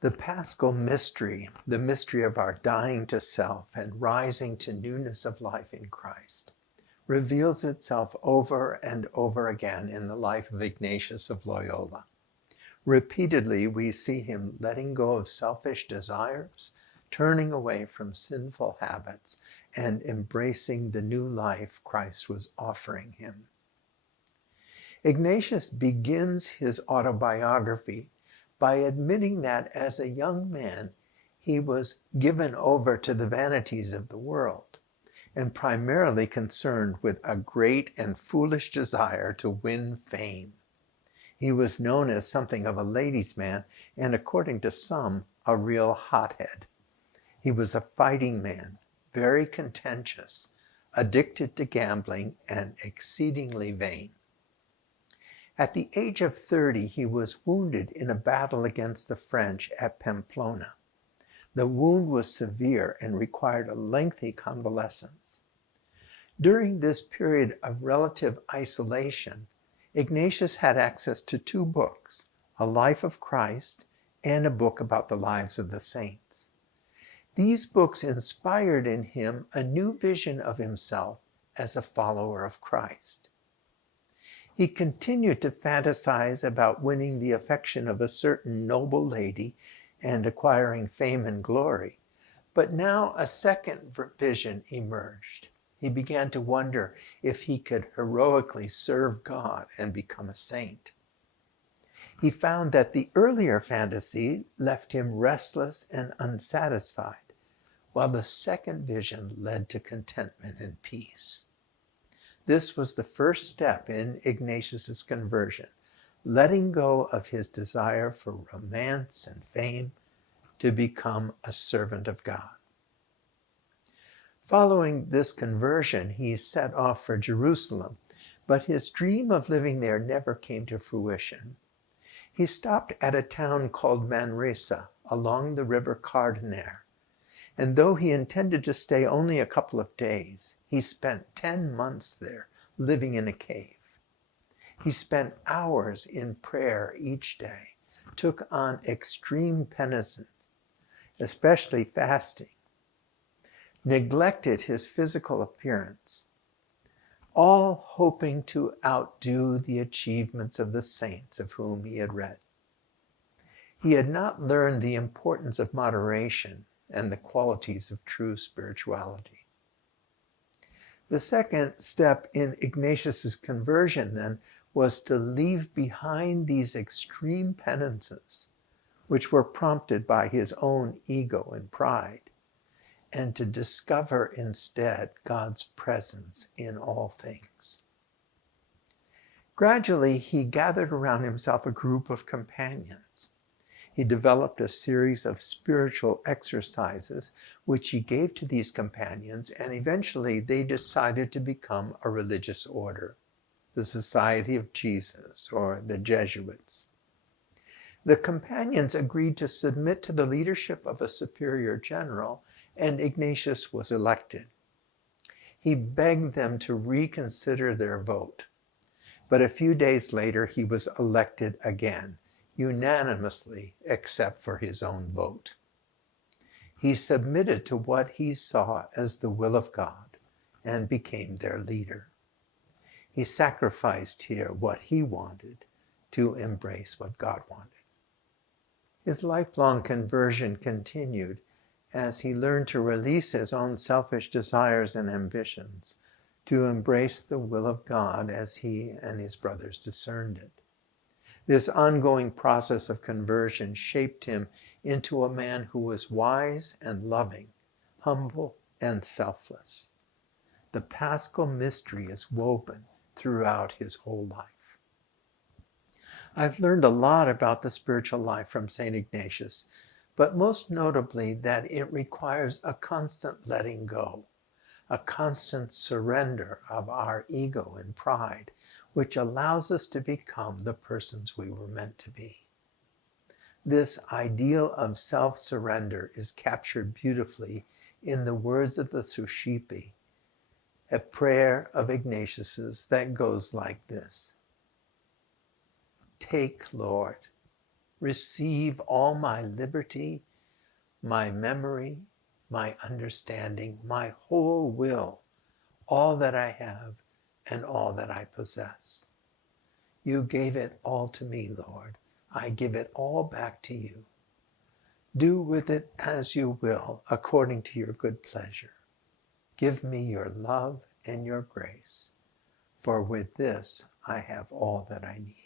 The Paschal mystery, the mystery of our dying to self and rising to newness of life in Christ, reveals itself over and over again in the life of Ignatius of Loyola. Repeatedly, we see him letting go of selfish desires, turning away from sinful habits, and embracing the new life Christ was offering him. Ignatius begins his autobiography by admitting that as a young man, he was given over to the vanities of the world and primarily concerned with a great and foolish desire to win fame. He was known as something of a ladies' man and, according to some, a real hothead. He was a fighting man, very contentious, addicted to gambling, and exceedingly vain. At the age of 30, he was wounded in a battle against the French at Pamplona. The wound was severe and required a lengthy convalescence. During this period of relative isolation, Ignatius had access to two books, a life of Christ and a book about the lives of the saints. These books inspired in him a new vision of himself as a follower of Christ. He continued to fantasize about winning the affection of a certain noble lady and acquiring fame and glory. But now a second vision emerged. He began to wonder if he could heroically serve God and become a saint. He found that the earlier fantasy left him restless and unsatisfied, while the second vision led to contentment and peace. This was the first step in Ignatius's conversion, letting go of his desire for romance and fame to become a servant of God. Following this conversion, he set off for Jerusalem, but his dream of living there never came to fruition. He stopped at a town called Manresa along the river Cardener, and though he intended to stay only a couple of days, he spent 10 months there, living in a cave. He spent hours in prayer each day, took on extreme penances, especially fasting, neglected his physical appearance, all hoping to outdo the achievements of the saints of whom he had read. He had not learned the importance of moderation and the qualities of true spirituality. The second step in Ignatius's conversion, then, was to leave behind these extreme penances, which were prompted by his own ego and pride, and to discover instead God's presence in all things. Gradually, he gathered around himself a group of companions. He developed a series of spiritual exercises which he gave to these companions, and eventually they decided to become a religious order, the Society of Jesus, or the Jesuits. The companions agreed to submit to the leadership of a superior general, and Ignatius was elected. He begged them to reconsider their vote, but a few days later he was elected again, unanimously except for his own vote. He submitted to what he saw as the will of God and became their leader. He sacrificed here what he wanted to embrace what God wanted. His lifelong conversion continued as he learned to release his own selfish desires and ambitions, to embrace the will of God as he and his brothers discerned it. This ongoing process of conversion shaped him into a man who was wise and loving, humble and selfless. The Paschal mystery is woven throughout his whole life. I've learned a lot about the spiritual life from St. Ignatius, but most notably that it requires a constant letting go, a constant surrender of our ego and pride, which allows us to become the persons we were meant to be. This ideal of self-surrender is captured beautifully in the words of the Suscipe, a prayer of Ignatius's that goes like this: Take, Lord, Receive all my liberty, my memory, my understanding, my whole will, all that I have and all that I possess. You gave it all to me, Lord. I give it all back to you. Do with it as you will, according to your good pleasure. Give me your love and your grace, for with this I have all that I need.